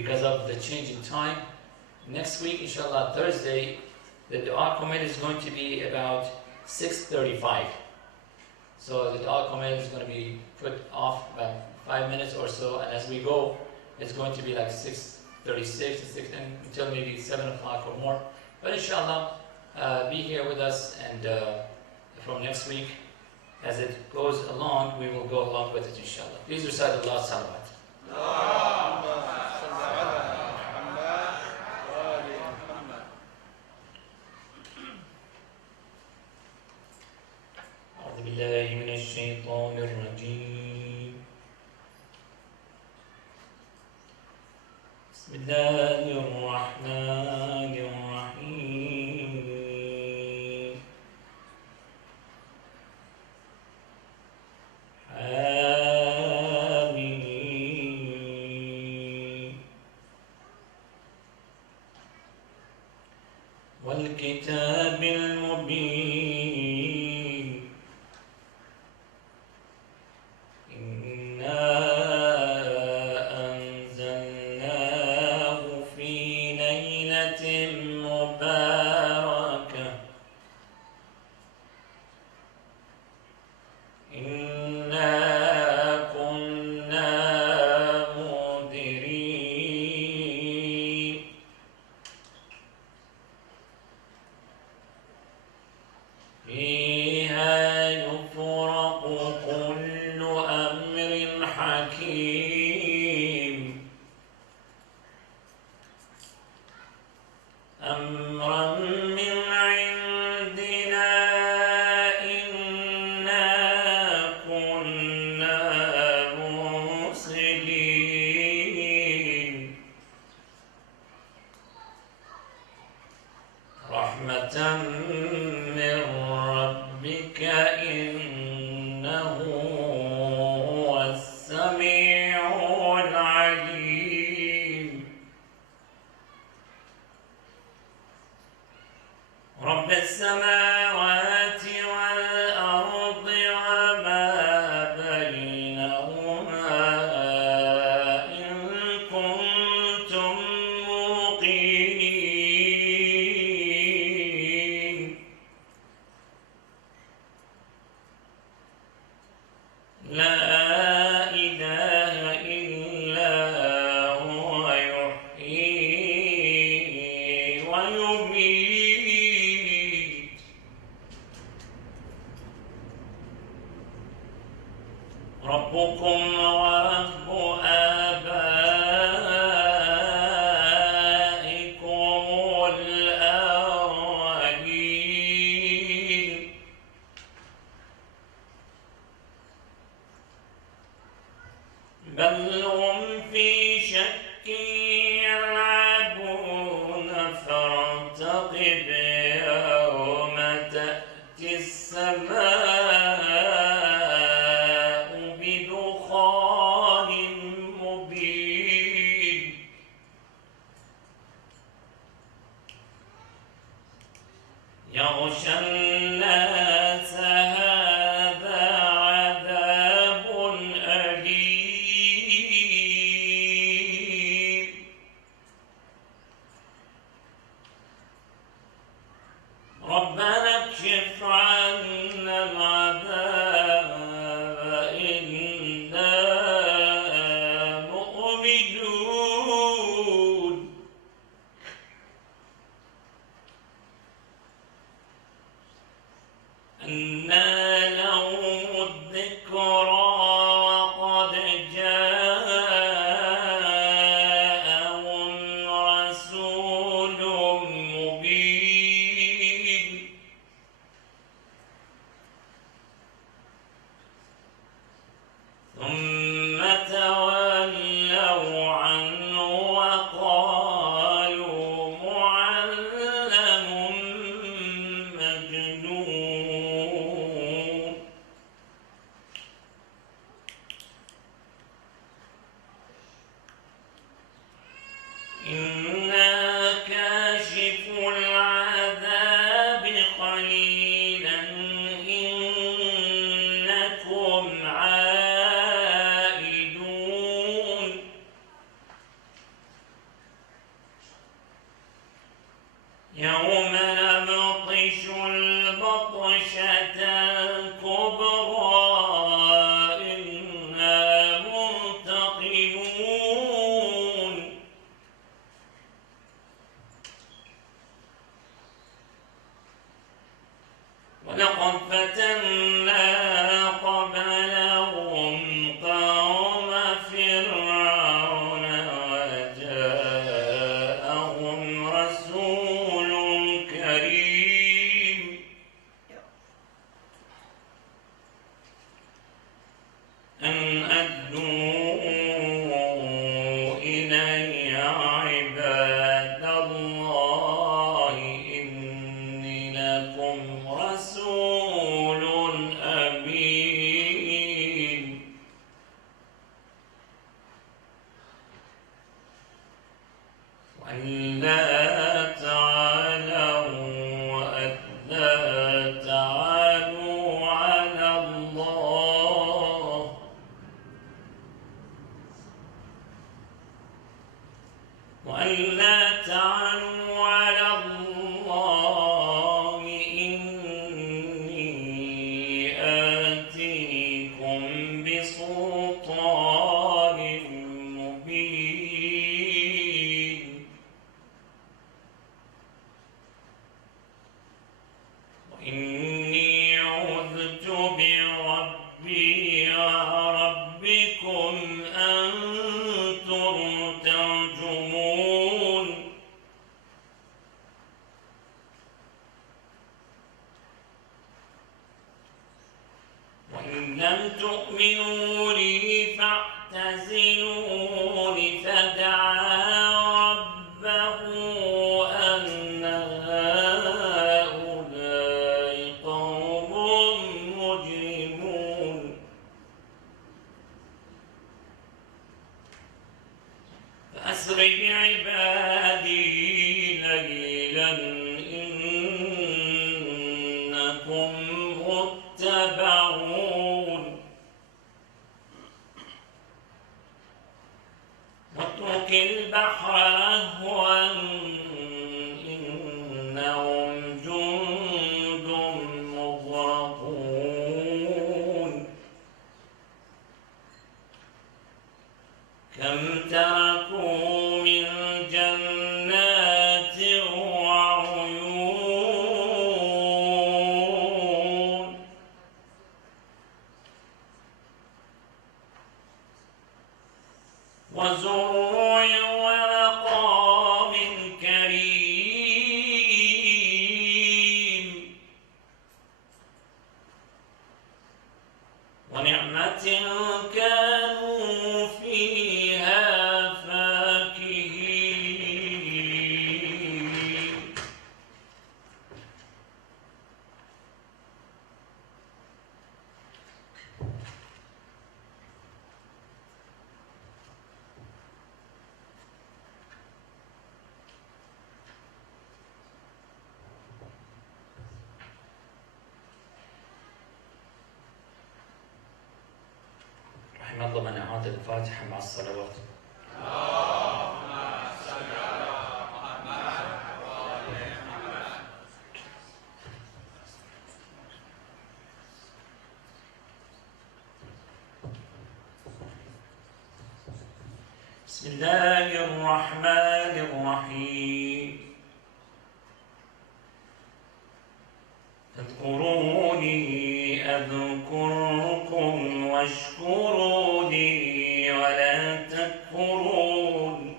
because of the change in time. Next week, inshallah, Thursday, the dua comment is going to be about 6:35. So the dua comment is going to be put off about 5 minutes or so, and as we go, it's going to be like 6:36 until maybe 7 o'clock or more. But inshallah, be here with us, and from next week, as it goes along, we will go along with it, inshallah. Please recite Allah's salawat. أعوذ بالله من الشيطان الرجيم. بسم الله الرحمن الرحيم. آمين. والكتاب المبين. إنا أنزلناه في ليلة مباركة. إنا كنا منذرين. فيها يفرق كل أمر حكيم. أمرا من عندنا إنا كنا مرسلين. رحمة من ربك إنه هو السميع العليم. رب السماوات والأرض وما بينهما إن كنتم موقنين. لا إله إلا هو يحيي ويميت. ربكم ورب آبائكم الأولين. بل هم في شك يلعبون فارتقب يوم تأتي السماء بدخان مبين. يغشى الناس هذا عذاب أليم. ربنا اكشف عنا العذاب إنا مؤمنون. أنى لهم الذكرى وقد جاءهم رسول مبين. ثم تولوا عنه وقالوا معلم مجنون. إنا كاشف العذاب قليلا إنكم عائدون. يوم نبطش البطشة الكبرى إنا منتقمون ولقد فتنا قبلهم قوم فرعون وجاءهم رسول كريم أن أدوا إلي عباد الله إني لكم رسول أمين وألا تعالوا وألا تعالوا على الله وألا تعلوا على الله إني آتيكم بسلطان مبين وإني عذت بربي وربكم أن ترجمون وإن لم تؤمنوا لي فاعتزلون فدعا ربه أن هؤلاء قوم مجرمون فأسر بعبادي ليلا إنكم متبعون واترك البحر رهوا إنهم جند مغرقون كم تركوا من جنات وعيون وزروع ومقام كريم ونعمة كانوا فيها فاكهين رحم الله من أعاد الفاتحة مع الصلوات. بسم الله الرحمن الرحيم فاذكروني أذكركم واشكروا لي ولا تكفرون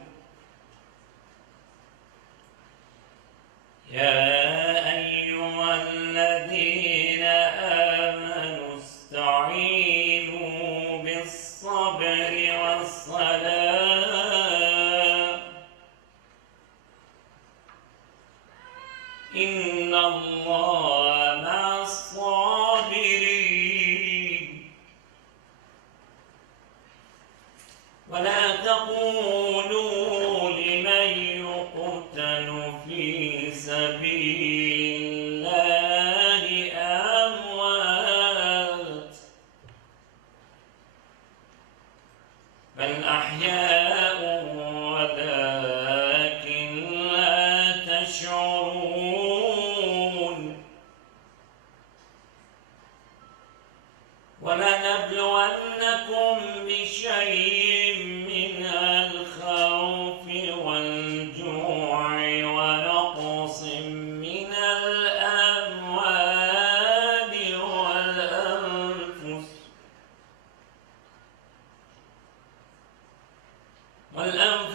يا أيها الذين آمنوا استعينوا بالصبر والصلاة إن الله مع الصابرين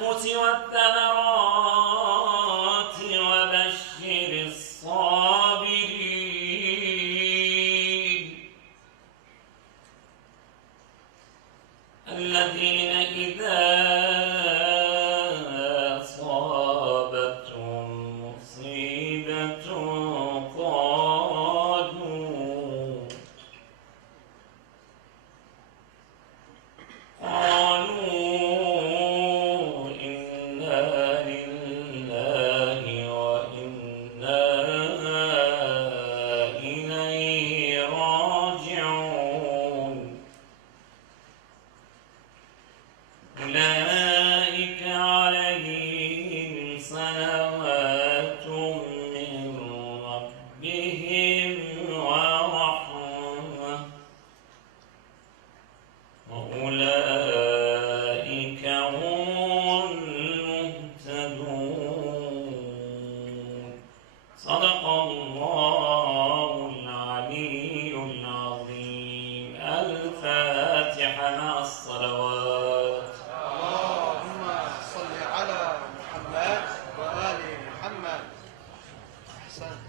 الأنفس والثمرات وبشر الصابرين الذين إذا أصابتهم مصيبة قالوا إنا لله وإنا إليه راجعون أولئك عليهم صلوات من ربهم ورحمة وأولئك هم المهتدون صدق الله العلي العظيم الفاتحة مع الصلوات اللهم صل على محمد وآل محمد. أحسنت.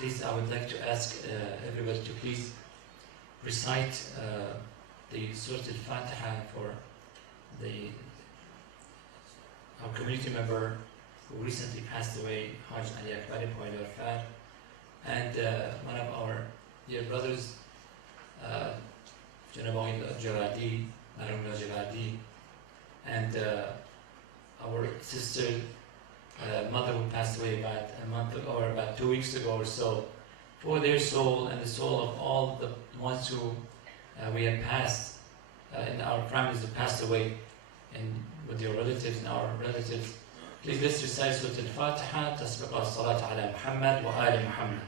Please, I would like to ask everybody to please recite the Surah Al-Fatiha for our community member who recently passed away, Hajj Ali Akbari Poil Warfat, and one of our dear brothers, Janabawi Jaradi, Narumla Jaradi, and our sister, mother who passed away about a month ago, or about 2 weeks ago or so, for their soul and the soul of all the ones who we have passed in our families who passed away, and with your relatives and our relatives. Please let's recite Surah Al-Fatiha, تسبق الصلاة على محمد وآل محمد.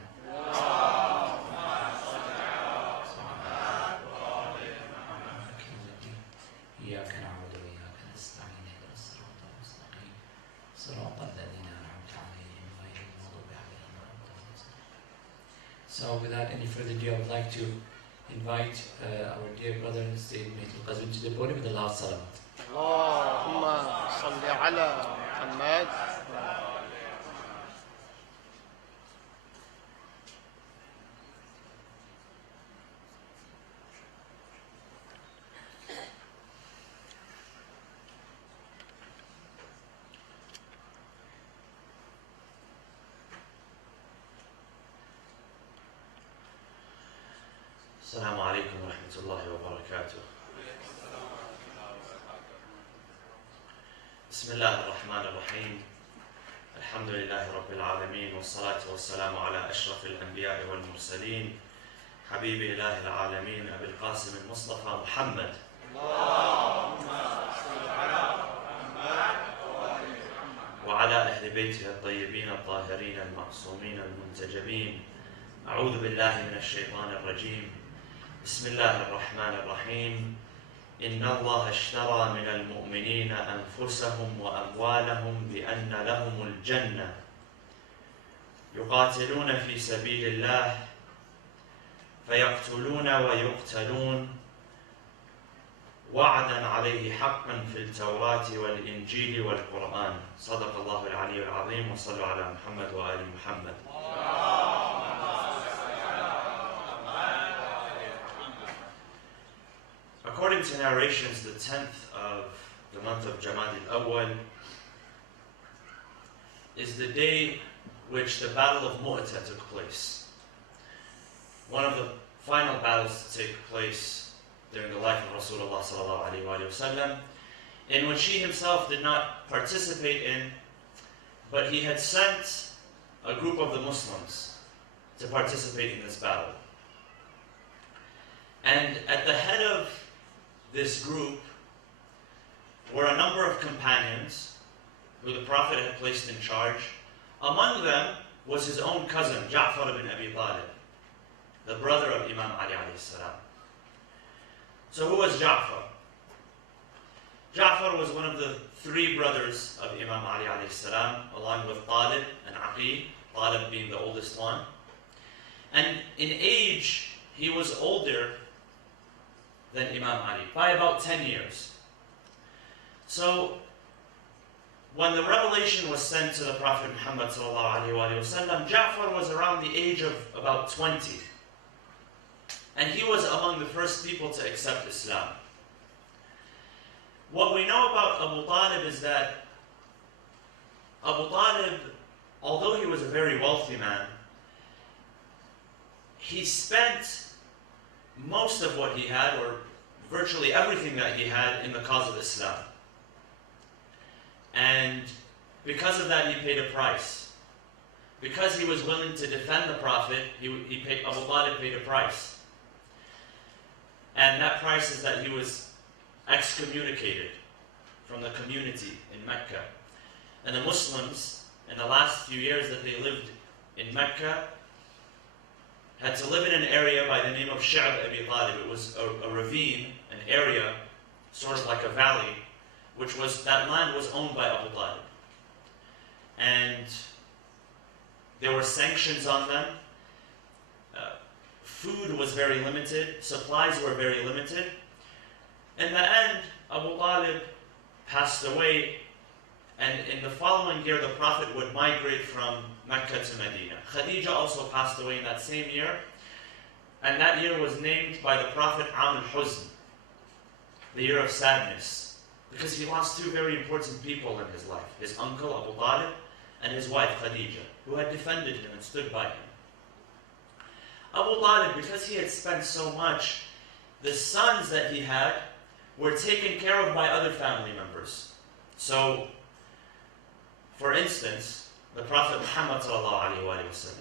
إياك نعبد وإياك نستعين اهدنا الصراط المستقيم صراط الذين أنعمت عليهم غير المغضوب عليهم ولا الضالين. So without any further ado, I would like to invite our dear brother Sayyid Mehdi Qazwin to the podium with the loud salawat. اللهم صل على محمد. السلام عليكم ورحمة الله وبركاته. بسم الله الرحمن الرحيم. الحمد لله رب العالمين والصلاة والسلام على أشرف الأنبياء والمرسلين حبيب إله العالمين أبي القاسم المصطفى محمد. اللهم صل على محمد وآل محمد. وعلى أهل بيته الطيبين الطاهرين المعصومين المنتجبين. أعوذ بالله من الشيطان الرجيم. بسم الله الرحمن الرحيم. إن الله اشترى من المؤمنين أنفسهم وأموالهم بأن لهم الجنة يقاتلون في سبيل الله فيقتلون ويقتلون وعدا عليه حقا في التوراة والإنجيل والقرآن. صدق الله العلي العظيم وصلوا على محمد وآل محمد. According to narrations, the 10th of the month of Jamad al-Awwal is the day which the Battle of Mu'tah took place. One of the final battles to take place during the life of Rasulullah sallallahu alaihi wasallam, in which he himself did not participate in, but he had sent a group of the Muslims to participate in this battle. And at the head of this group were a number of companions who the Prophet had placed in charge. Among them was his own cousin, Ja'far ibn Abi Talib, the brother of Imam Ali alayhi salam. So who was Ja'far? Ja'far was one of the three brothers of Imam Ali alayhi salam, along with Talib and Aqil Talib being the oldest one. And in age, he was older than Imam Ali by about 10 years. So, when the revelation was sent to the Prophet Muhammad ﷺ, Ja'far was around the age of about 20. And he was among the first people to accept Islam. What we know about Abu Talib is that Abu Talib, although he was a very wealthy man, he spent most of what he had, or virtually everything that he had, in the cause of Islam. And because of that, he paid a price. Because he was willing to defend the Prophet, Abu Talib paid a price. And that price is that he was excommunicated from the community in Mecca. And the Muslims, in the last few years that they lived in Mecca, had to live in an area by the name of Sha'b Abi Talib. It was a ravine, an area, sort of like a valley, that land was owned by Abu Talib. And there were sanctions on them. Food was very limited. Supplies were very limited. In the end, Abu Talib passed away, and in the following year, the Prophet would migrate from Mecca to Medina. Khadija also passed away in that same year, and that year was named by the Prophet Am al-Huzn, the year of sadness, because he lost two very important people in his life, his uncle Abu Talib and his wife Khadija, who had defended him and stood by him. Abu Talib, because he had spent so much, the sons that he had were taken care of by other family members. So, for instance, the Prophet Muhammad ﷺ,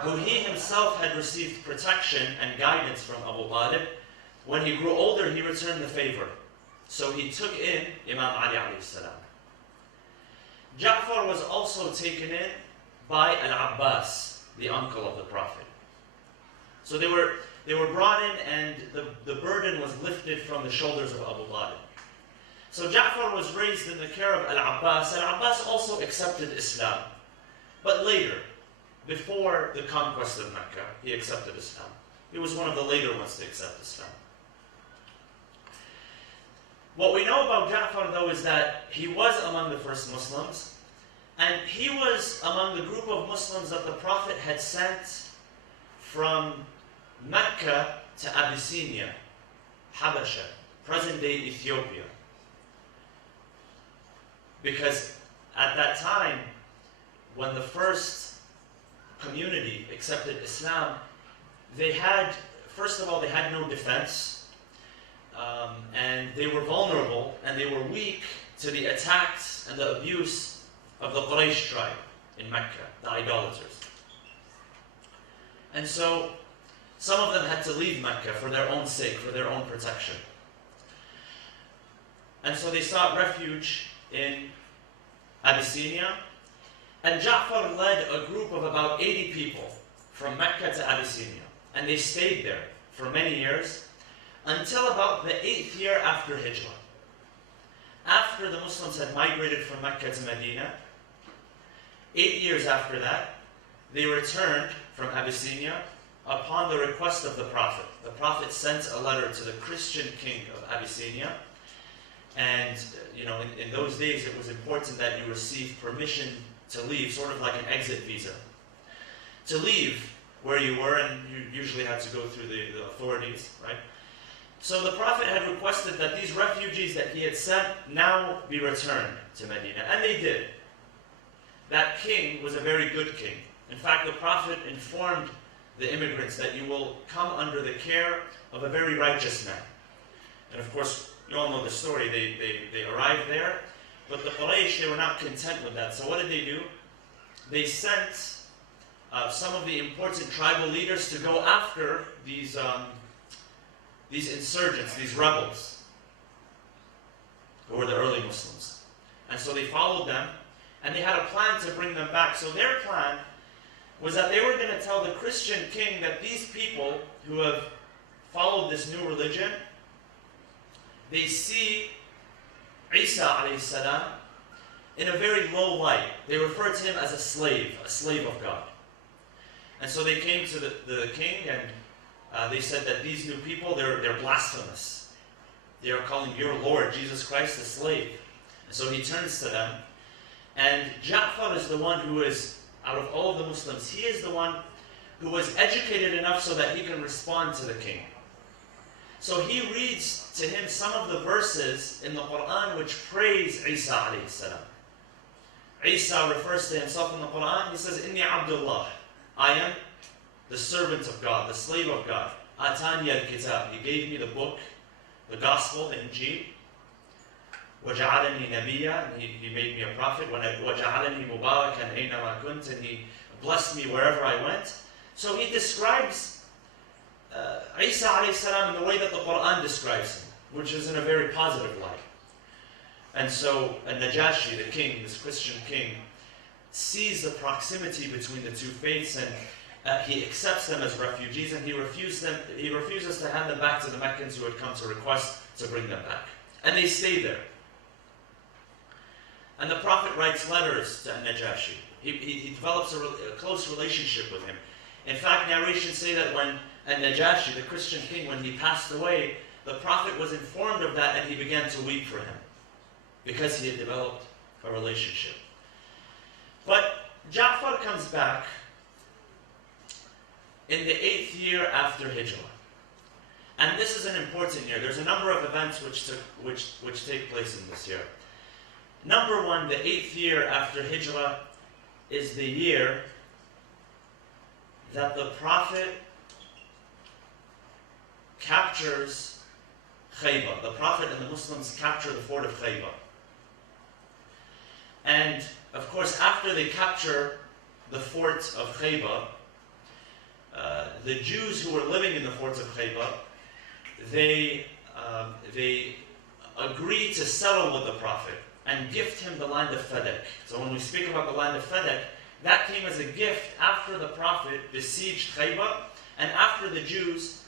who he himself had received protection and guidance from Abu Talib, when he grew older, he returned the favor. So he took in Imam Ali alayhi salam. Ja'far was also taken in by Al-Abbas, the uncle of the Prophet. So they were brought in, and the burden was lifted from the shoulders of Abu Talib. So Ja'far was raised in the care of Al-Abbas. Al-Abbas also accepted Islam. But later, before the conquest of Mecca, he accepted Islam. He was one of the later ones to accept Islam. What we know about Ja'far, though, is that he was among the first Muslims, and he was among the group of Muslims that the Prophet had sent from Mecca to Abyssinia, Habasha, present-day Ethiopia. Because at that time, when the first community accepted Islam, first of all, they had no defense, and they were vulnerable, and they were weak to the attacks and the abuse of the Quraysh tribe in Mecca, the idolaters. And so, some of them had to leave Mecca for their own sake, for their own protection. And so they sought refuge in Abyssinia, and Ja'far led a group of about 80 people from Mecca to Abyssinia, and they stayed there for many years until about the 8th year after Hijrah. After the Muslims had migrated from Mecca to Medina, 8 years after that, they returned from Abyssinia upon the request of the Prophet. The Prophet sent a letter to the Christian king of Abyssinia. And, in those days, it was important that you receive permission to leave, sort of like an exit visa. To leave where you were, and you usually had to go through the authorities, right? So the Prophet had requested that these refugees that he had sent now be returned to Medina. And they did. That king was a very good king. In fact, the Prophet informed the immigrants that you will come under the care of a very righteous man. And of course, you all know the story. They arrived there, but the Quraysh, they were not content with that. So what did they do? They sent some of the important tribal leaders to go after these insurgents, these rebels, who were the early Muslims. And so they followed them, and they had a plan to bring them back. So their plan was that they were going to tell the Christian king that these people who have followed this new religion, they see Isa alayhi salam in a very low light. They referred to him as a slave of God. And so they came to the king and they said that these new people, they're blasphemous. They are calling your Lord, Jesus Christ, a slave. And so he turns to them. And Ja'far is the one who is, out of all of the Muslims, he is the one who was educated enough so that he can respond to the king. So he reads to him some of the verses in the Quran which praise Isa alayhi salam. Isa refers to himself in the Quran. He says, Inni Abdullah. I am the servant of God, the slave of God. Atani al-kitab. He gave me the book, the gospel, the Injil. وَجَعَلَنِي نَبِيًّا. And he made me a prophet. وَجَعَلَنِي مُبَارَكًا أَيْنَمَا كُنْتَ. And he blessed me wherever I went. So he describes Isa alayhi salam in the way that the Quran describes him, which is in a very positive light. And so Najashi, the king, this Christian king, sees the proximity between the two faiths, and he accepts them as refugees, and he refuses to hand them back to the Meccans who had come to request to bring them back. And they stay there. And the Prophet writes letters to Najashi. He develops a close relationship with him. In fact, narrations say that when Najashi, the Christian king, when he passed away, the Prophet was informed of that and he began to weep for him because he had developed a relationship. But Ja'far comes back in the 8th year after Hijrah. And this is an important year. There's a number of events which take place in this year. Number one, the 8th year after Hijrah is the year that the Prophet captures Khaybar. The Prophet and the Muslims capture the fort of Khaybar. And of course, after they capture the fort of Khaybar, the Jews who were living in the fort of Khaybar, they agree to settle with the Prophet and gift him the land of Fadak. So when we speak about the land of Fadak, that came as a gift after the Prophet besieged Khaybar, and after the Jews,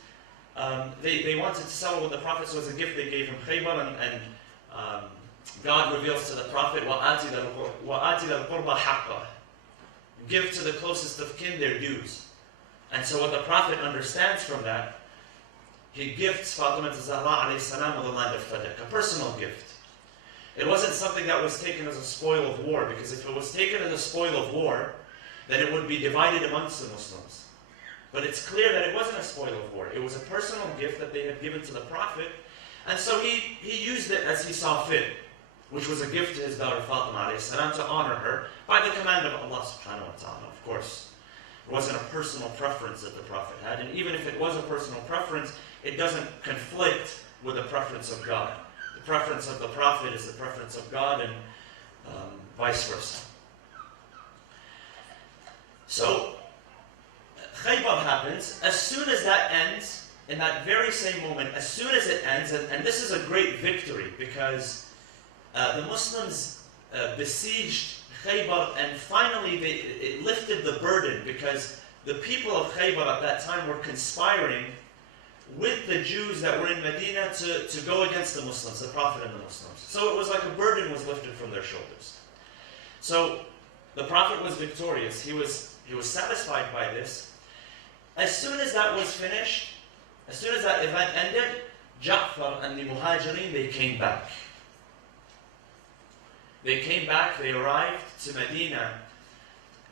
they wanted to settle with the Prophet, so as a gift they gave him Khaybar, and God reveals to the Prophet, وَآتِ ذَا الْقُرْبَى حَقَّهُ. Give to the closest of kin their dues. And so what the Prophet understands from that, he gifts Fatima Zahra alayhi salam with the land of Fadak, a personal gift. It wasn't something that was taken as a spoil of war, because if it was taken as a spoil of war, then it would be divided amongst the Muslims. But it's clear that it wasn't a spoil of war. It was a personal gift that they had given to the Prophet, and so he used it as he saw fit, which was a gift to his daughter Fatima alayhi salam to honor her by the command of Allah subhanahu wa ta'ala, of course. It wasn't a personal preference that the Prophet had, and even if it was a personal preference, it doesn't conflict with the preference of God. The preference of the Prophet is the preference of God, and vice versa. So, Khaybar happens. As soon as that ends, in that very same moment, as soon as it ends, and this is a great victory, because the Muslims besieged Khaybar, and finally it lifted the burden, because the people of Khaybar at that time were conspiring with the Jews that were in Medina to go against the Muslims, the Prophet and the Muslims. So it was like a burden was lifted from their shoulders. So the Prophet was victorious. He was satisfied by this. As soon as that was finished, as soon as that event ended, Ja'far and the Muhajirin, they came back. They came back, they arrived to Medina,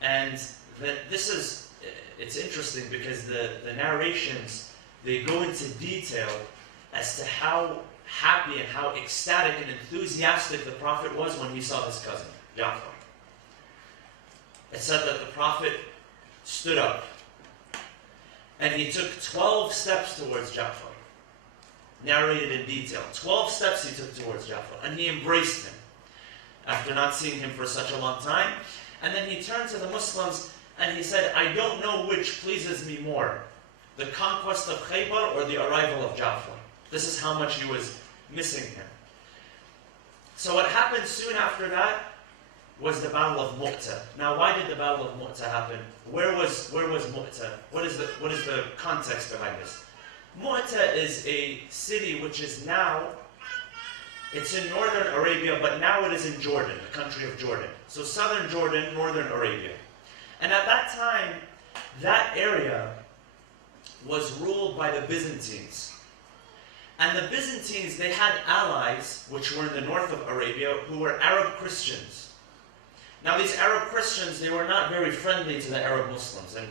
and it's interesting because the narrations, they go into detail as to how happy and how ecstatic and enthusiastic the Prophet was when he saw his cousin, Ja'far. It said that the Prophet stood up and he took 12 steps towards Ja'far. Narrated in detail. 12 steps he took towards Ja'far, and he embraced him after not seeing him for such a long time. And then he turned to the Muslims and he said, I don't know which pleases me more, the conquest of Khaybar or the arrival of Ja'far. This is how much he was missing him. So what happened soon after that was the Battle of Mu'tah. Now, why did the Battle of Mu'tah happen? Where was Mu'tah? What is the context behind this? Mu'tah is a city which is now It's in northern Arabia, but now it is in Jordan, the country of Jordan. So southern Jordan, northern Arabia. And at that time, that area was ruled by the Byzantines. And the Byzantines, they had allies, which were in the north of Arabia, who were Arab Christians. Now these Arab Christians, they were not very friendly to the Arab Muslims. And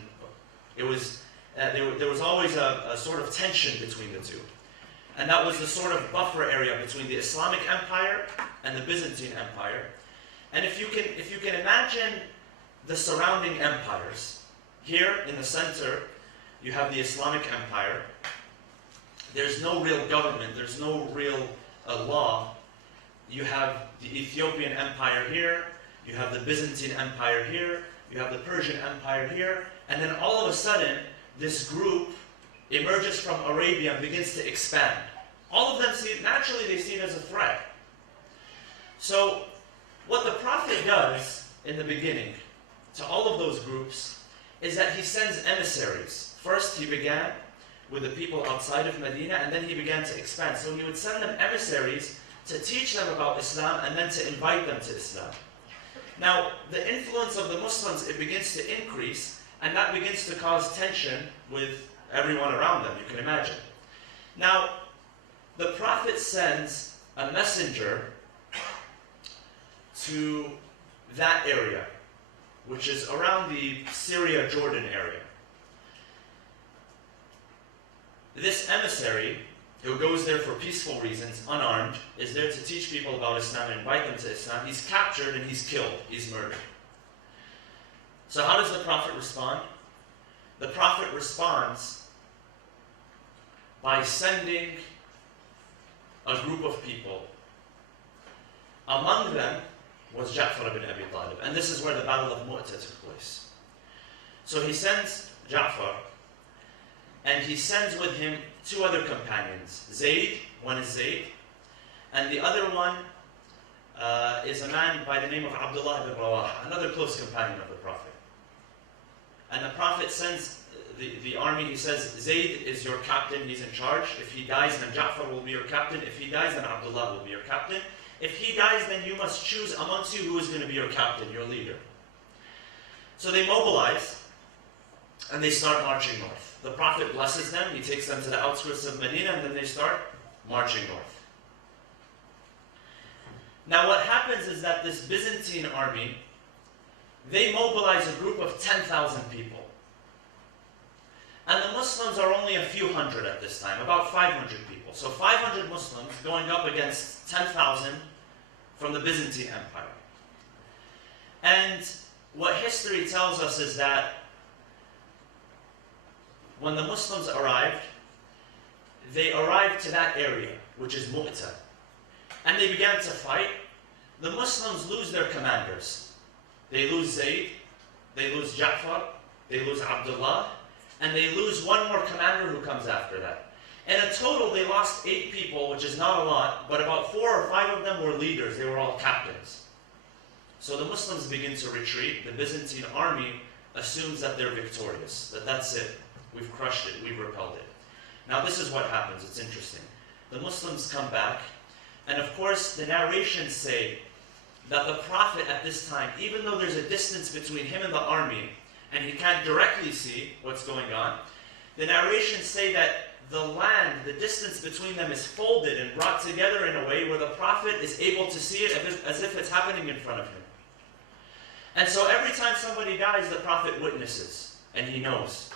it was, there was always a sort of tension between the two. And that was the sort of buffer area between the Islamic Empire and the Byzantine Empire. And if you can imagine the surrounding empires, here in the center, you have the Islamic Empire. There's no real government, there's no real law. You have the Ethiopian Empire here, you have the Byzantine Empire here, you have the Persian Empire here, and then all of a sudden, this group emerges from Arabia and begins to expand. All of them naturally they see it as a threat. So, what the Prophet does in the beginning to all of those groups is that he sends emissaries. First, he began with the people outside of Medina, and then he began to expand. So he would send them emissaries to teach them about Islam and then to invite them to Islam. Now, the influence of the Muslims, it begins to increase, and that begins to cause tension with everyone around them, you can imagine. Now, the Prophet sends a messenger to that area, which is around the Syria-Jordan area. This emissary, who goes there for peaceful reasons, unarmed, is there to teach people about Islam and invite them to Islam. He's captured and he's killed, he's murdered. So how does the Prophet respond? The Prophet responds by sending a group of people. Among them was Ja'far ibn Abi Talib, and this is where the Battle of Mu'tah took place. So he sends Ja'far, and he sends with him two other companions. Zayd, one is Zayd, and the other one is a man by the name of Abdullah ibn Rawaha, another close companion of the Prophet. And the Prophet sends the army, he says, Zayd is your captain, he's in charge. If he dies, then Ja'far will be your captain. If he dies, then Abdullah will be your captain. If he dies, then you must choose amongst you who is going to be your captain, your leader. So they mobilize, and they start marching north. The Prophet blesses them, he takes them to the outskirts of Medina, and then they start marching north. Now what happens is that this Byzantine army, they mobilize a group of 10,000 people. And the Muslims are only a few hundred at this time, about 500 people. So 500 Muslims going up against 10,000 from the Byzantine Empire. And what history tells us is that when the Muslims arrived, they arrived to that area, which is Mu'tah. And they began to fight. The Muslims lose their commanders. They lose Zayd, they lose Ja'far, they lose Abdullah, and they lose one more commander who comes after that. In a total, they lost 8 people, which is not a lot, but about 4 or 5 of them were leaders. They were all captains. So the Muslims begin to retreat. The Byzantine army assumes that they're victorious, that that's it. We've crushed it, we've repelled it. Now this is what happens, it's interesting. The Muslims come back, and of course the narrations say that the Prophet at this time, even though there's a distance between him and the army, and he can't directly see what's going on, the narrations say that the land, the distance between them is folded and brought together in a way where the Prophet is able to see it as if it's happening in front of him. And so every time somebody dies, the Prophet witnesses, and he knows.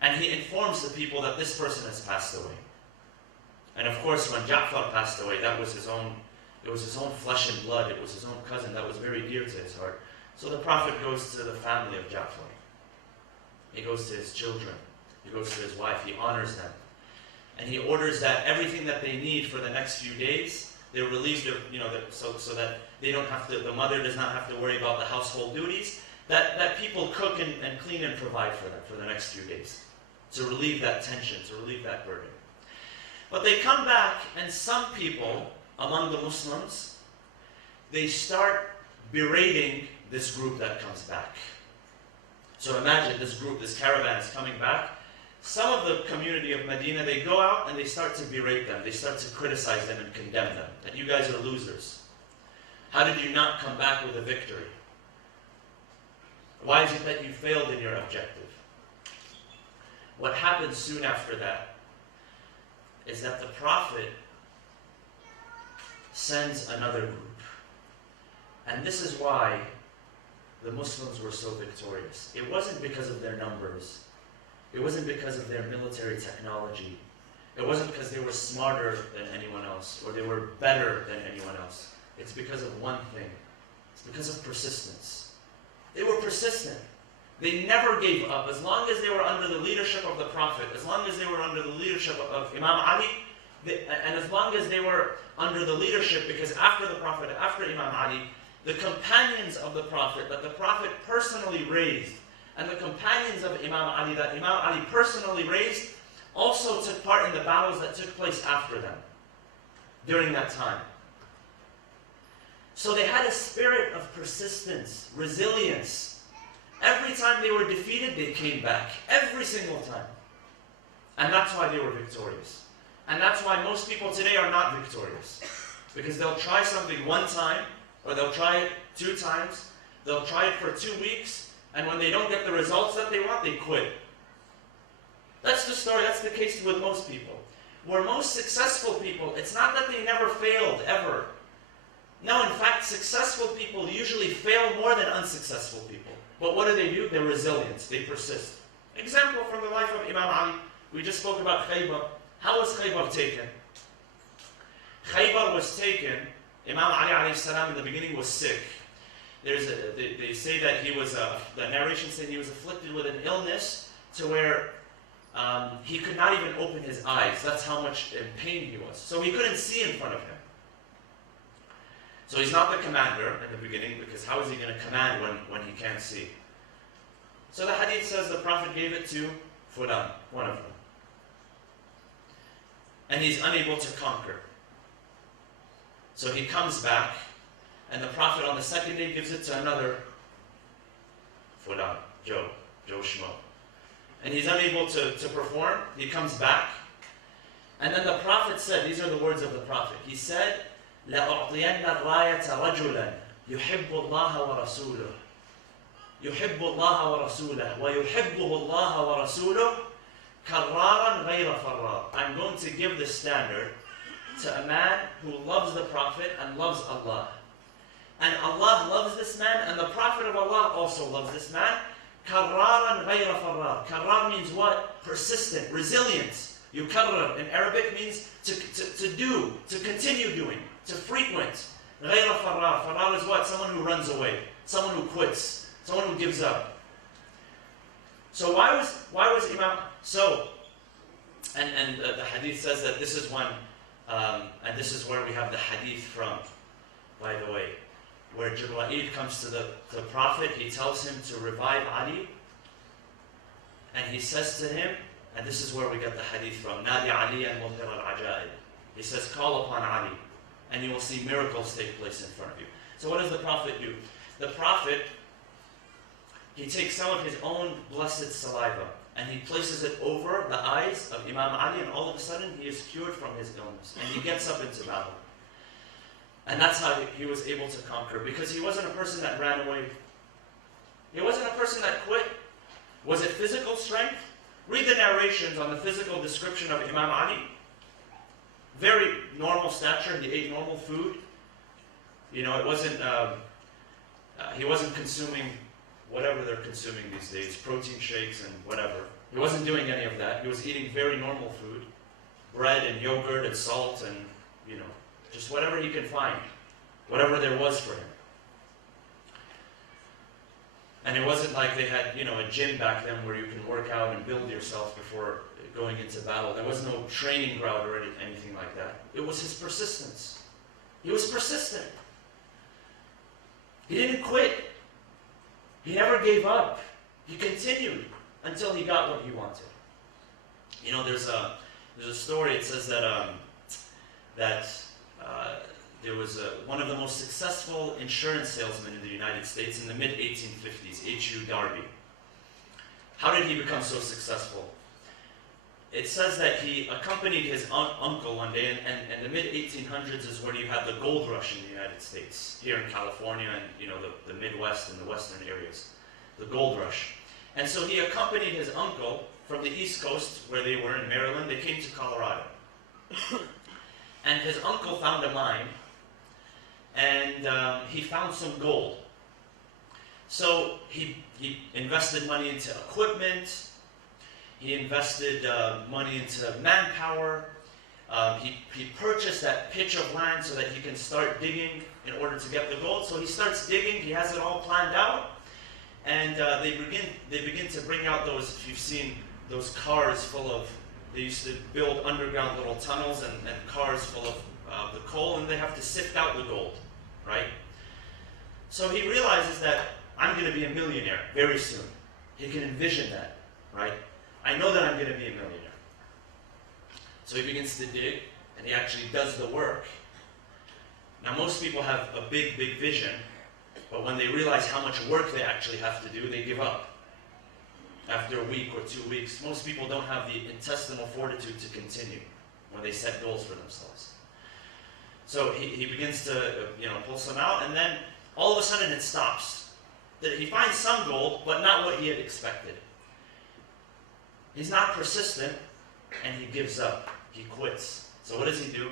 And he informs the people that this person has passed away. And of course, when Ja'far passed away, that was his own, it was his own flesh and blood, it was his own cousin, that was very dear to his heart. So the Prophet goes to the family of Ja'far. He goes to his children. He goes to his wife. He honors them. And he orders that everything that they need for the next few days, they're relieved of, so that they don't have to, the mother does not have to worry about the household duties, that people cook and clean and provide for them for the next few days, to relieve that tension, to relieve that burden. But they come back, and some people among the Muslims, they start berating this group that comes back. So imagine this group, this caravan is coming back, some of the community of Medina, they go out and they start to berate them. They start to criticize them and condemn them. That you guys are losers. How did you not come back with a victory? Why is it that you failed in your objective? What happens soon after that is that the Prophet sends another group. And this is why the Muslims were so victorious. It wasn't because of their numbers. It wasn't because of their military technology. It wasn't because they were smarter than anyone else or they were better than anyone else. It's because of one thing. It's because of persistence. They were persistent. They never gave up. As long as they were under the leadership of the Prophet, as long as they were under the leadership of Imam Ali, and as long as they were under the leadership, because after the Prophet, after Imam Ali, the companions of the Prophet that the Prophet personally raised, and the companions of Imam Ali that Imam Ali personally raised, also took part in the battles that took place after them, during that time. So they had a spirit of persistence, resilience. Every time they were defeated, they came back. Every single time. And that's why they were victorious. And that's why most people today are not victorious. Because they'll try something one time, or they'll try it 2 times, they'll try it for 2 weeks, and when they don't get the results that they want, they quit. That's the story, that's the case with most people. Where most successful people, it's not that they never failed, ever. No, in fact, successful people usually fail more than unsuccessful people. But what do? They're resilient, they persist. Example from the life of Imam Ali. We just spoke about Khaybar. How was Khaybar taken? Khaybar was taken, Imam Ali alayhi salam in the beginning was sick. They say that he was, the narration said he was afflicted with an illness to where he could not even open his eyes. That's how much in pain he was. So he couldn't see in front of him. So he's not the commander in the beginning, because how is he going to command when he can't see? So the hadith says the Prophet gave it to Fulan, one of them. And he's unable to conquer. So he comes back, and the Prophet on the second day gives it to another Fulan, Joe Schmo. And he's unable to perform. He comes back. And then the Prophet said, these are the words of the Prophet. He said, لَأُعْطِيَنَّ الرَّايَةَ رَجُلًا يُحِبُّ اللَّهَ وَرَسُولُهُ يُحِبُّ اللَّهَ وَرَسُولَهُ وَيُحِبُّهُ اللَّهَ وَرَسُولُهُ كَرَّارًا غَيْرَ فَرَّارٍ. I'm going to give this standard to a man who loves the Prophet and loves Allah. And Allah loves this man, and the Prophet of Allah also loves this man. كَرَّارًا غَيْرَ فَرَّارٍ. Karrar means what? Persistent, resilient. Yukarrar in Arabic means to do, to continue doing, to frequent. غَيْرَ فَرَّارٍ. Farrar is what? Someone who runs away, someone who quits, someone who gives up. So why was Imam... So, and the hadith says that this is one, and this is where we have the hadith from, by the way, where Jibreel comes to the Prophet, he tells him to revive Ali, and he says to him, and this is where we get the hadith from, Nadi Ali and Mudhir al-Ajaib. He says, call upon Ali, and you will see miracles take place in front of you. So what does the Prophet do? The Prophet, he takes some of his own blessed saliva, and he places it over the eyes of Imam Ali, and all of a sudden he is cured from his illness, and he gets up into battle. And that's how he was able to conquer, because he wasn't a person that ran away. He wasn't a person that quit. Was it physical strength? Read the narrations on the physical description of Imam Ali. Very normal stature, he ate normal food. You know, it wasn't, he wasn't consuming whatever they're consuming these days, protein shakes and whatever. He wasn't doing any of that. He was eating very normal food. Bread and yogurt and salt and, you know, just whatever he could find. Whatever there was for him. And it wasn't like they had, you know, a gym back then where you can work out and build yourself before going into battle. There was no training ground or anything like that. It was his persistence. He was persistent. He didn't quit. He never gave up. He continued until he got what he wanted. You know, there's a story. It says that there was one of the most successful insurance salesmen in the United States in the mid-1850s, H.U. Darby. How did he become so successful? it says that he accompanied his uncle one day, and the mid-1800s is where you had the gold rush in the United States, here in California and the Midwest and the western areas, the gold rush. And so he accompanied his uncle from the East Coast, where they were in Maryland. They came to Colorado. And his uncle found a mine, and he found some gold. So he invested money into equipment. He invested money into manpower. He purchased that pitch of land so that he can start digging in order to get the gold. So he starts digging. He has it all planned out, and they begin to bring out those. If you've seen those cars full of, they used to build underground little tunnels and cars full of the coal, and they have to sift out the gold, right? So he realizes that I'm going to be a millionaire very soon. He can envision that, right? I know that I'm going to be a millionaire. So he begins to dig, and he actually does the work. Now, most people have a big, big vision, but when they realize how much work they actually have to do, they give up. After a week or 2 weeks, most people don't have the intestinal fortitude to continue when they set goals for themselves. So he begins to pull some out, and then all of a sudden it stops. He finds some gold, but not what he had expected. He's not persistent, and he gives up. He quits. So what does he do?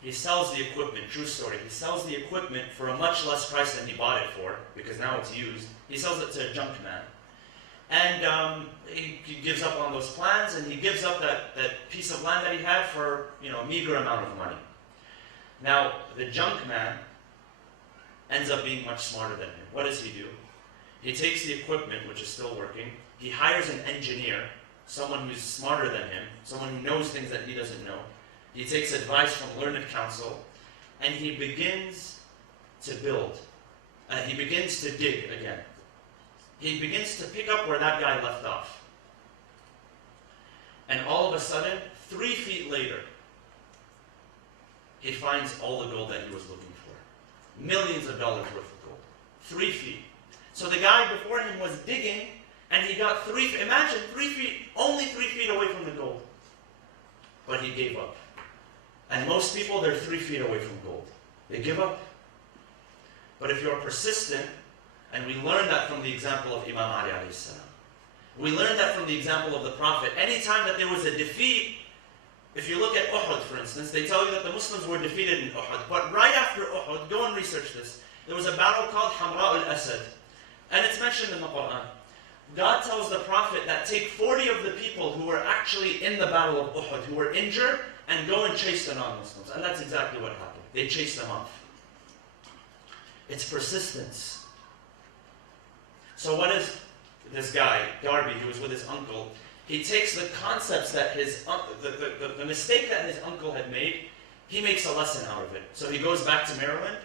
He sells the equipment. True story. He sells the equipment for a much less price than he bought it for, because now it's used. He sells it to a junk man. And he gives up on those plans, and he gives up that piece of land that he had for a meager amount of money. Now, the junk man ends up being much smarter than him. What does he do? He takes the equipment, which is still working. He hires an engineer, someone who's smarter than him, someone who knows things that he doesn't know. He takes advice from learned counsel, and he begins to build. He begins to dig again. He begins to pick up where that guy left off. And all of a sudden, 3 feet later, he finds all the gold that he was looking for. Millions of dollars worth of gold. 3 feet. So the guy before him was digging, and he got imagine 3 feet, only 3 feet away from the gold. But he gave up. And most people, they're 3 feet away from gold. They give up. But if you're persistent, and we learn that from the example of Imam Ali alayhi salam. We learn that from the example of the Prophet. Anytime that there was a defeat, if you look at Uhud, for instance, they tell you that the Muslims were defeated in Uhud. But right after Uhud, go and research this, there was a battle called Hamra al-Asad. And it's mentioned in the Quran. God tells the Prophet that take 40 of the people who were actually in the battle of Uhud, who were injured, and go and chase the non-Muslims. And that's exactly what happened. They chased them off. It's persistence. So what is this guy, Darby, who was with his uncle, he takes the concepts that the mistake that his uncle had made, he makes a lesson out of it. So he goes back to Maryland,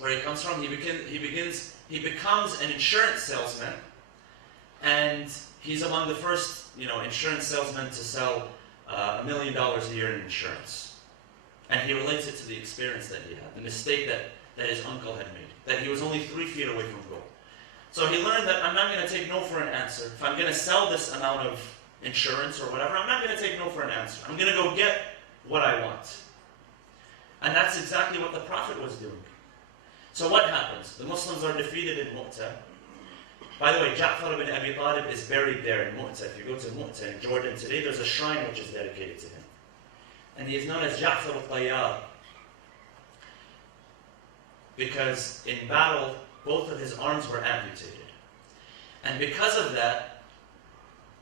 where he comes from. He becomes an insurance salesman, and he's among the first, insurance salesmen to sell $1 million a year in insurance. And he relates it to the experience that he had, the mistake that his uncle had made, that he was only 3 feet away from gold. So he learned that I'm not going to take no for an answer. If I'm going to sell this amount of insurance or whatever, I'm not going to take no for an answer. I'm going to go get what I want. And that's exactly what the Prophet was doing. So what happens? The Muslims are defeated in Mu'tah. By the way, Ja'far ibn Abi Talib is buried there in Mu'tah. If you go to Mu'tah in Jordan today, there's a shrine which is dedicated to him. And he is known as Ja'far al-Tayyar, because in battle, both of his arms were amputated. And because of that,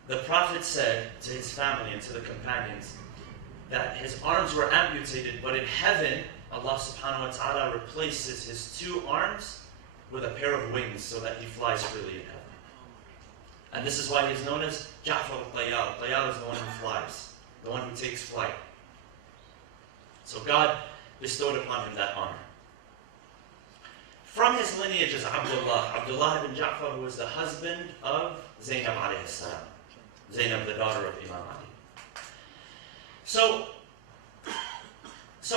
the Prophet said to his family and to the companions that his arms were amputated, but in heaven, Allah subhanahu wa ta'ala replaces his 2 arms with a pair of wings so that he flies freely in heaven. And this is why he's known as Ja'far al-Tayyar. Tayyar is the one who flies, the one who takes flight. So God bestowed upon him that honor. From his lineage is Abdullah ibn Ja'far, who was the husband of Zainab alayhi salam. Zainab, the daughter of Imam Ali. So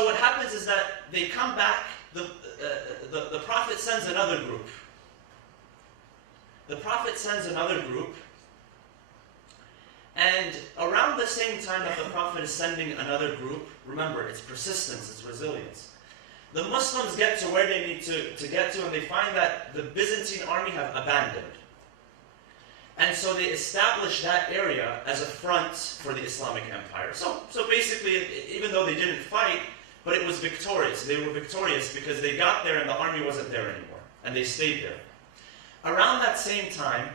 what happens is that they come back, the Prophet sends another group. The Prophet sends another group, And around the same time that the Prophet is sending another group, remember, it's persistence, it's resilience. The Muslims get to where they need to get to, and they find that the Byzantine army have abandoned. And so they establish that area as a front for the Islamic Empire. So basically, even though they didn't fight, but it was victorious. They were victorious because they got there and the army wasn't there anymore. And they stayed there. Around that same time,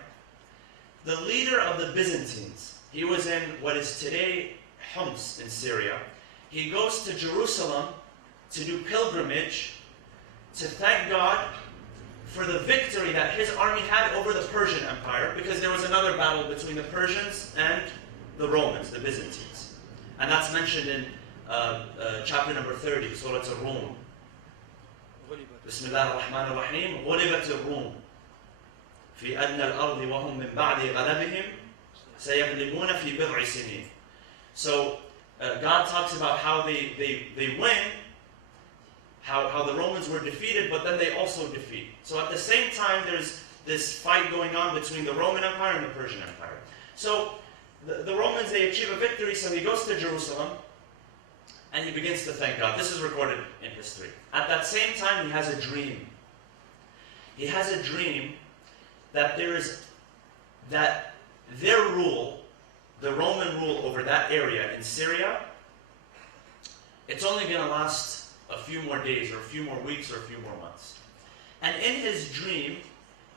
the leader of the Byzantines, he was in what is today Homs in Syria. He goes to Jerusalem to do pilgrimage, to thank God for the victory that his army had over the Persian Empire, because there was another battle between the Persians and the Romans, the Byzantines. And that's mentioned in chapter number 30, Surah Al-Rum. Bismillah ar-Rahman ar-Rahim. غُلِبَتِ الرُّومُ فِي أَدْنَى الْأَرْضِ وَهُمْ مِنْ بَعْدِ غَلَبِهِمْ سَيَغْلِبُونَ فِي بِضْعِ سِنِينَ. So God talks about how they win, how the Romans were defeated, but then they also defeat. So at the same time, there's this fight going on between the Roman Empire and the Persian Empire. So the Romans, they achieve a victory, so he goes to Jerusalem, and he begins to thank God. This is recorded in history. At that same time, he has a dream. He has a dream that their rule, the Roman rule over that area in Syria, it's only going to last a few more days or a few more weeks or a few more months. And in his dream,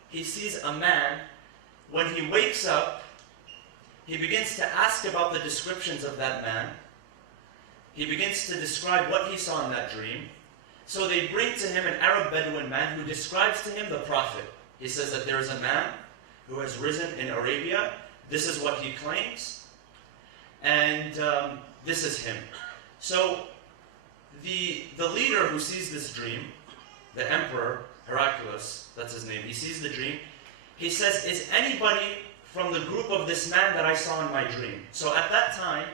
he sees a man. When he wakes up, he begins to ask about the descriptions of that man. He begins to describe what he saw in that dream. So they bring to him an Arab Bedouin man who describes to him the Prophet. He says that there is a man who has risen in Arabia. This is what he claims. And this is him. So the leader who sees this dream, the emperor, Heraclius, that's his name, he sees the dream. He says, is anybody from the group of this man that I saw in my dream? So at that time,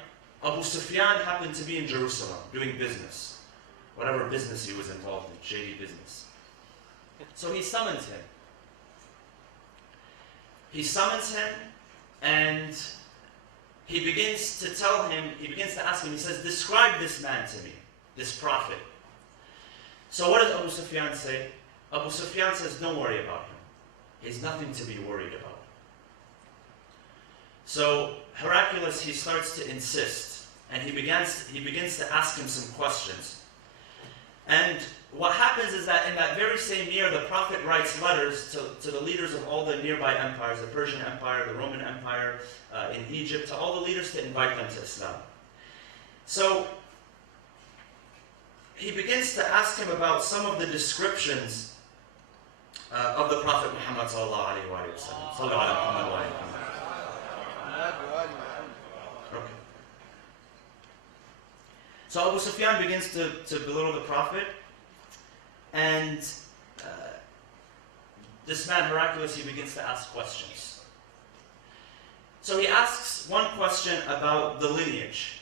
Abu Sufyan happened to be in Jerusalem doing business. Whatever business he was involved in, shady business. So he summons him. He summons him, and he begins to tell him, he begins to ask him, he says, describe this man to me, this prophet. So what does Abu Sufyan say? Abu Sufyan says, don't worry about him. He's nothing to be worried about. So Heraclius, he starts to insist, and he begins to ask him some questions. And what happens is that in that very same year, the Prophet writes letters to the leaders of all the nearby empires, the Persian Empire, the Roman Empire, in Egypt, to all the leaders to invite them to Islam. So he begins to ask him about some of the descriptions of the Prophet Muhammad sallallahu alaihi wasallam. Okay. So Abu Sufyan begins to belittle the Prophet, and this man Heraclius, he begins to ask questions. So he asks one question about the lineage.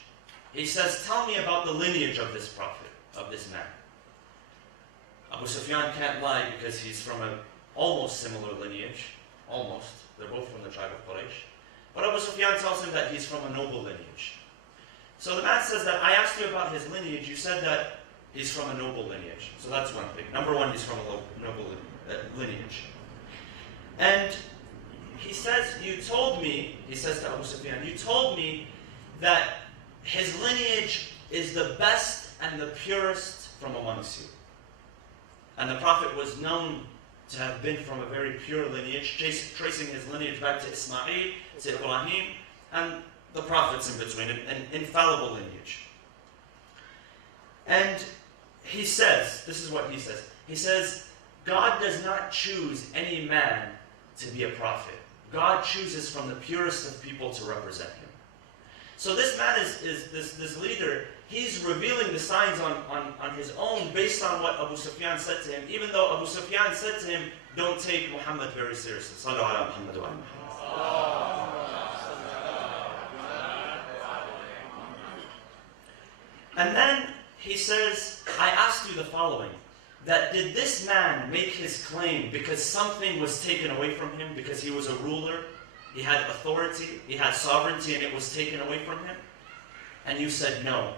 He says, tell me about the lineage of this Prophet, of this man. Abu Sufyan can't lie because he's from an almost similar lineage. Almost. They're both from the tribe of Quraysh. But Abu Sufyan tells him that he's from a noble lineage. So the man says that, I asked you about his lineage, you said that he's from a noble lineage. So that's one thing. Number one, he's from a noble lineage. And he says, you told me, he says to Abu Sufyan, you told me that his lineage is the best and the purest from amongst you. And the Prophet was known to have been from a very pure lineage, tracing his lineage back to Ismail, to Ibrahim, and the prophets in between, an infallible lineage. And he says, this is what he says. He says, God does not choose any man to be a prophet. God chooses from the purest of people to represent him. So this man is this leader, he's revealing the signs on his own based on what Abu Sufyan said to him, even though Abu Sufyan said to him, don't take Muhammad very seriously. Sallu ala Muhammad wa ala Muhammad. And then he says, I asked you the following, that did this man make his claim because something was taken away from him, because he was a ruler, he had authority, he had sovereignty, and it was taken away from him? And you said no.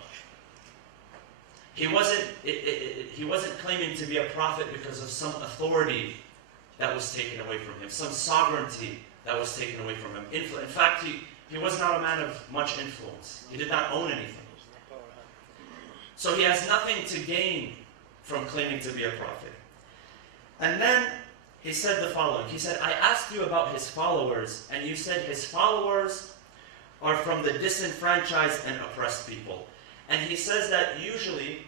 He wasn't claiming to be a prophet because of some authority that was taken away from him, some sovereignty that was taken away from him. In fact, he was not a man of much influence. He did not own anything. So he has nothing to gain from claiming to be a prophet. And then he said the following. He said, I asked you about his followers, and you said his followers are from the disenfranchised and oppressed people. And he says that usually,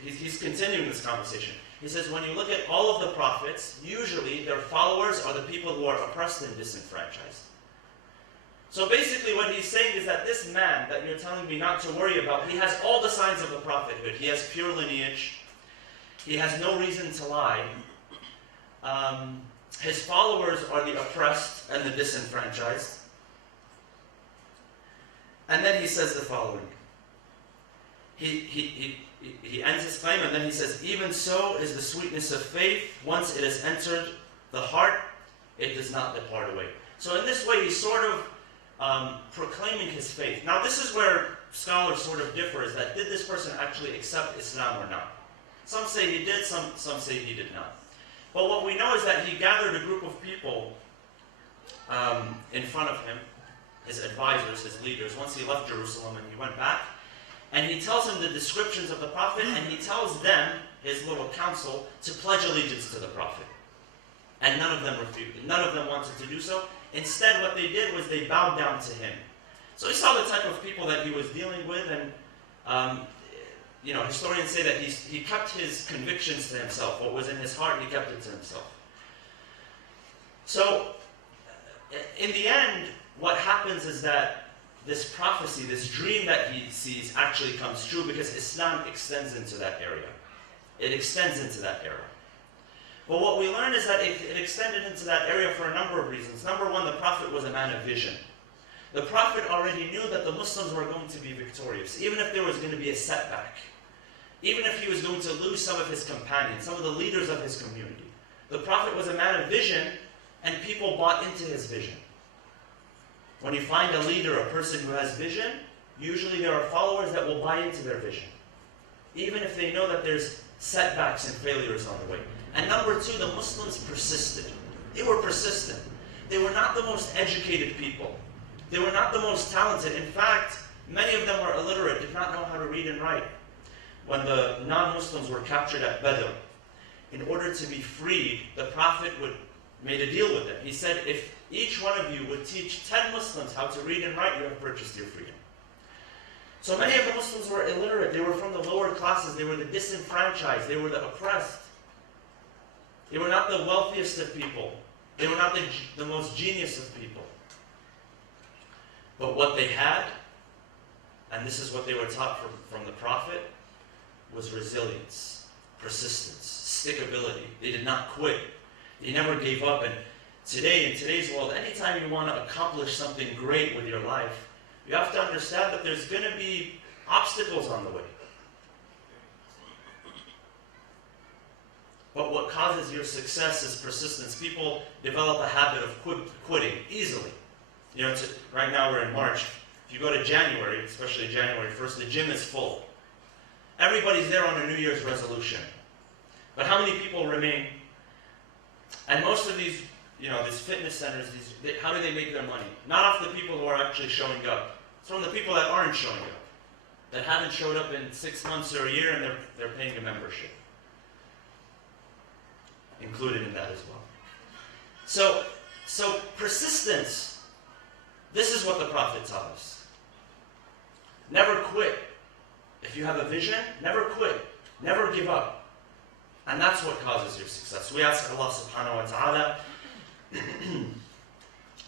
he's continuing this conversation. He says, when you look at all of the prophets, usually their followers are the people who are oppressed and disenfranchised. So basically what he's saying is that this man that you're telling me not to worry about, he has all the signs of the prophethood. He has pure lineage. He has no reason to lie. His followers are the oppressed and the disenfranchised. And then he says the following. He ends his claim, and then he says, even so is the sweetness of faith. Once it has entered the heart, it does not depart away. So in this way, he's sort of proclaiming his faith. Now this is where scholars sort of differ, is that did this person actually accept Islam or not? Some say he did, some say he did not. But what we know is that he gathered a group of people in front of him, his advisors, his leaders, once he left Jerusalem and he went back. And he tells them the descriptions of the Prophet, and he tells them, his little council, to pledge allegiance to the Prophet. And none of them refused. None of them wanted to do so. Instead, what they did was they bowed down to him. So he saw the type of people that he was dealing with, and historians say that he kept his convictions to himself. What was in his heart, he kept it to himself. So, in the end, what happens is that this prophecy, this dream that he sees actually comes true because Islam extends into that area. It extends into that era. But what we learn is that it extended into that area for a number of reasons. Number one, the Prophet was a man of vision. The Prophet already knew that the Muslims were going to be victorious, even if there was going to be a setback. Even if he was going to lose some of his companions, some of the leaders of his community. The Prophet was a man of vision, and people bought into his vision. When you find a leader, a person who has vision, usually there are followers that will buy into their vision. Even if they know that there's setbacks and failures on the way. And number two, the Muslims persisted. They were persistent. They were not the most educated people. They were not the most talented. In fact, many of them were illiterate, did not know how to read and write. When the non-Muslims were captured at Badr, in order to be freed, the Prophet made a deal with them. He said, if each one of you would teach 10 Muslims how to read and write, you have purchased your freedom. So many of the Muslims were illiterate. They were from the lower classes. They were the disenfranchised. They were the oppressed. They were not the wealthiest of people. They were not the most genius of people. But what they had, and this is what they were taught from the Prophet, was resilience, persistence, stickability. They did not quit. They never gave up. And today, in today's world, anytime you want to accomplish something great with your life, you have to understand that there's going to be obstacles on the way. But what causes your success is persistence. People develop a habit of quitting easily. Right now we're in March. If you go to January, especially January 1st, the gym is full. Everybody's there on a New Year's resolution. But how many people remain? And most of these fitness centers, how do they make their money? Not off the people who are actually showing up. It's from the people that aren't showing up. That haven't showed up in 6 months or a year, and they're paying a membership. Included in that as well. So persistence. This is what the Prophet taught us. Never quit. If you have a vision, never quit. Never give up. And that's what causes your success. We ask Allah subhanahu wa ta'ala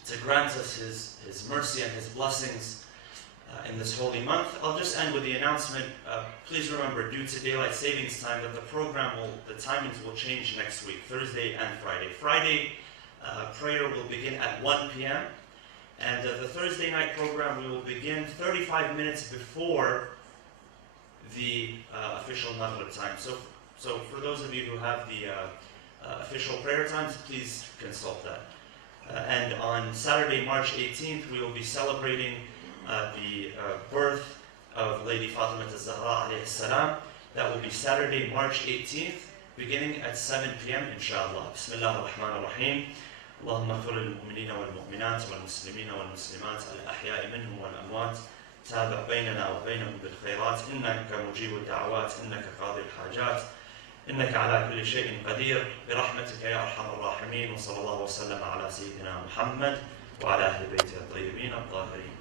to grant us His mercy and His blessings in this holy month. I'll just end with the announcement. Please remember, due to daylight savings time, that the timings will change next week, Thursday and Friday. Friday, prayer will begin at 1 p.m. And the Thursday night program, we will begin 35 minutes before the official Maghrib time. So for those of you who have the official prayer times, please consult that. And on Saturday, March 18th, we will be celebrating the birth of Lady Fatima al-Zahra alayhi salam. That will be Saturday, March 18th, beginning at 7 p.m. inshallah. Bismillah ar-Rahman ar-Rahim. اللهم اغفر للمؤمنين والمؤمنات والمسلمين والمسلمات الأحياء منهم والأموات تابع بيننا وبينهم بالخيرات إنك مجيب الدعوات إنك قاضي الحاجات إنك على كل شيء قدير برحمتك يا أرحم الراحمين وصلى الله وسلم على سيدنا محمد وعلى أهل بيته الطيبين الطاهرين.